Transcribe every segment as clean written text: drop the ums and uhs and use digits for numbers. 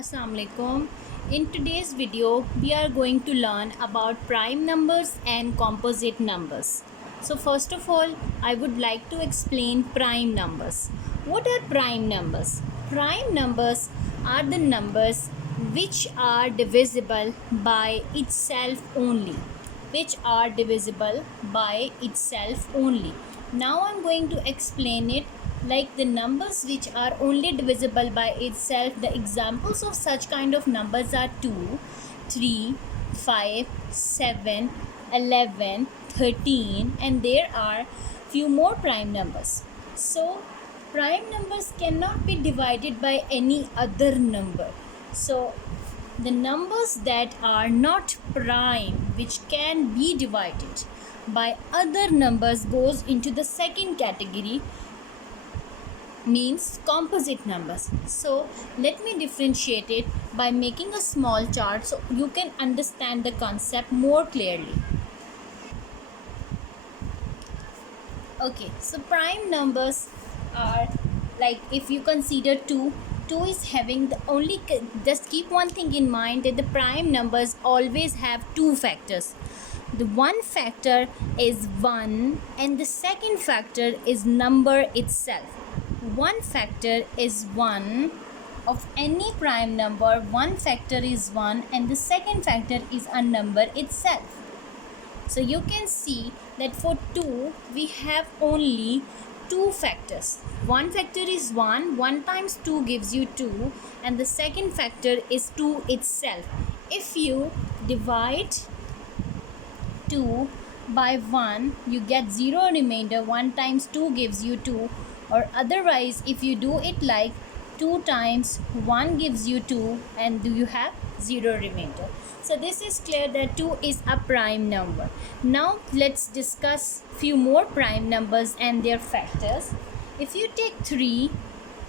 Assalamu alaikum. In today's video, we are going to learn about prime numbers and composite numbers. So first of all, I would like to explain prime numbers. What are prime numbers? Prime numbers are the numbers which are divisible by itself only. Which are divisible by itself only. Now I'm going to explain it like the numbers which are only divisible by itself. The examples of such kind of numbers are 2, 3, 5, 7, 11, 13, and there are few more prime numbers. So prime numbers cannot be divided by any other number. So the numbers that are not prime, which can be divided by other numbers, goes into the second category, means composite numbers. So let me differentiate it by making a small chart so you can understand the concept more clearly. Okay, so prime numbers are like, if you consider 2 is having the only, just keep one thing in mind, that the prime numbers always have two factors. The one factor is 1 and the second factor is number itself. One factor is 1 of any prime number. One factor is 1 and the second factor is a number itself. So you can see that for 2 we have only two factors. One factor is 1, 1 times 2 gives you 2, and the second factor is 2 itself. If you divide 2 by 1, you get 0 remainder. 1 times 2 gives you 2, or otherwise if you do it like 2 times 1 gives you 2, and you have 0 remainder. So this is clear that 2 is a prime number. Now let's discuss few more prime numbers and their factors. If you take 3,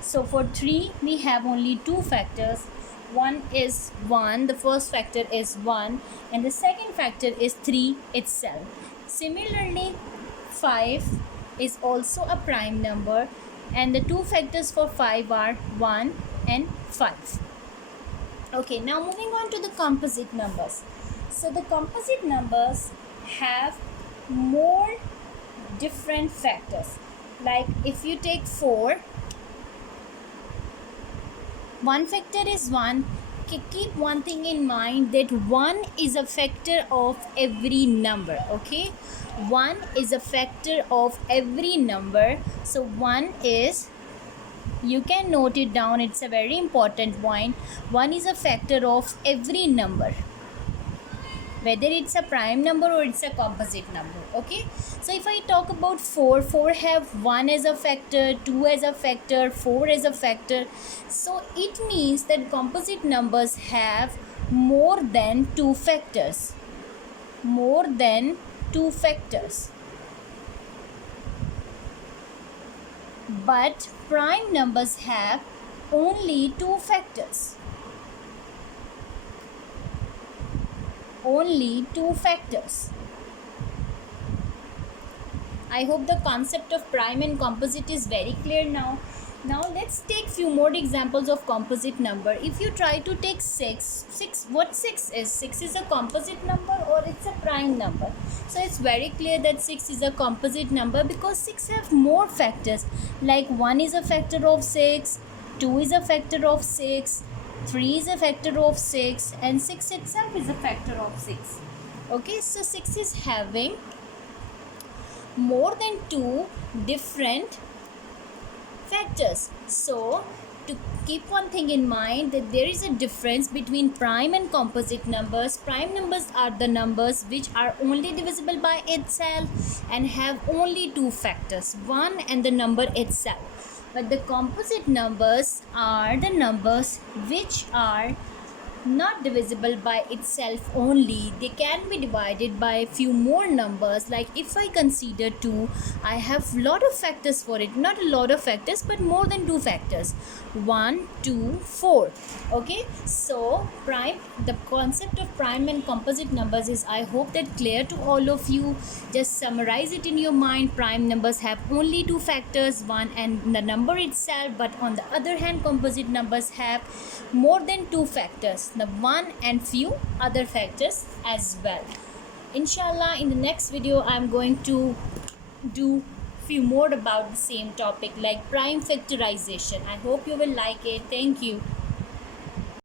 so for 3 we have only two factors. One is 1, the first factor is 1, and the second factor is 3 itself. Similarly, 5 is also a prime number, and the two factors for 5 are 1 and 5. Okay, now moving on to the composite numbers. So the composite numbers have more different factors. Like if you take 4, one factor is 1. Keep one thing in mind, that 1 is a factor of every number. Okay, 1 is a factor of every number. So 1 is, you can note it down, it's a very important point. 1 is a factor of every number, whether it's a prime number or it's a composite number. Okay, so if I talk about 4 have 1 as a factor, 2 as a factor, 4 as a factor. So it means that composite numbers have more than two factors. More than two factors. But prime numbers have only two factors. Only two factors. I hope the concept of prime and composite is very clear now. Now let's take few more examples of composite number. If you try to take 6, what 6 is? 6 is a composite number or it's a prime number? So it's very clear that 6 is a composite number because 6 have more factors. Like 1 is a factor of 6, 2 is a factor of 6, 3 is a factor of 6, and 6 itself is a factor of 6. Okay, so 6 is having more than two different factors. So to keep one thing in mind, that there is a difference between prime and composite numbers. Prime numbers are the numbers which are only divisible by itself and have only two factors, 1 and the number itself. But the composite numbers are the numbers which are not divisible by itself only. They can be divided by a few more numbers. Like if I consider 2, I have lot of factors for it. Not a lot of factors, but more than two factors. 1, 2, 4. Okay, so the concept of prime and composite numbers is, I hope, that clear to all of you. Just summarize it in your mind. Prime numbers have only two factors, one and the number itself, but on the other hand, composite numbers have more than two factors, the one and few other factors as well. Inshallah, in the next video I'm going to do few more about the same topic, like prime factorization. I hope you will like it. Thank you.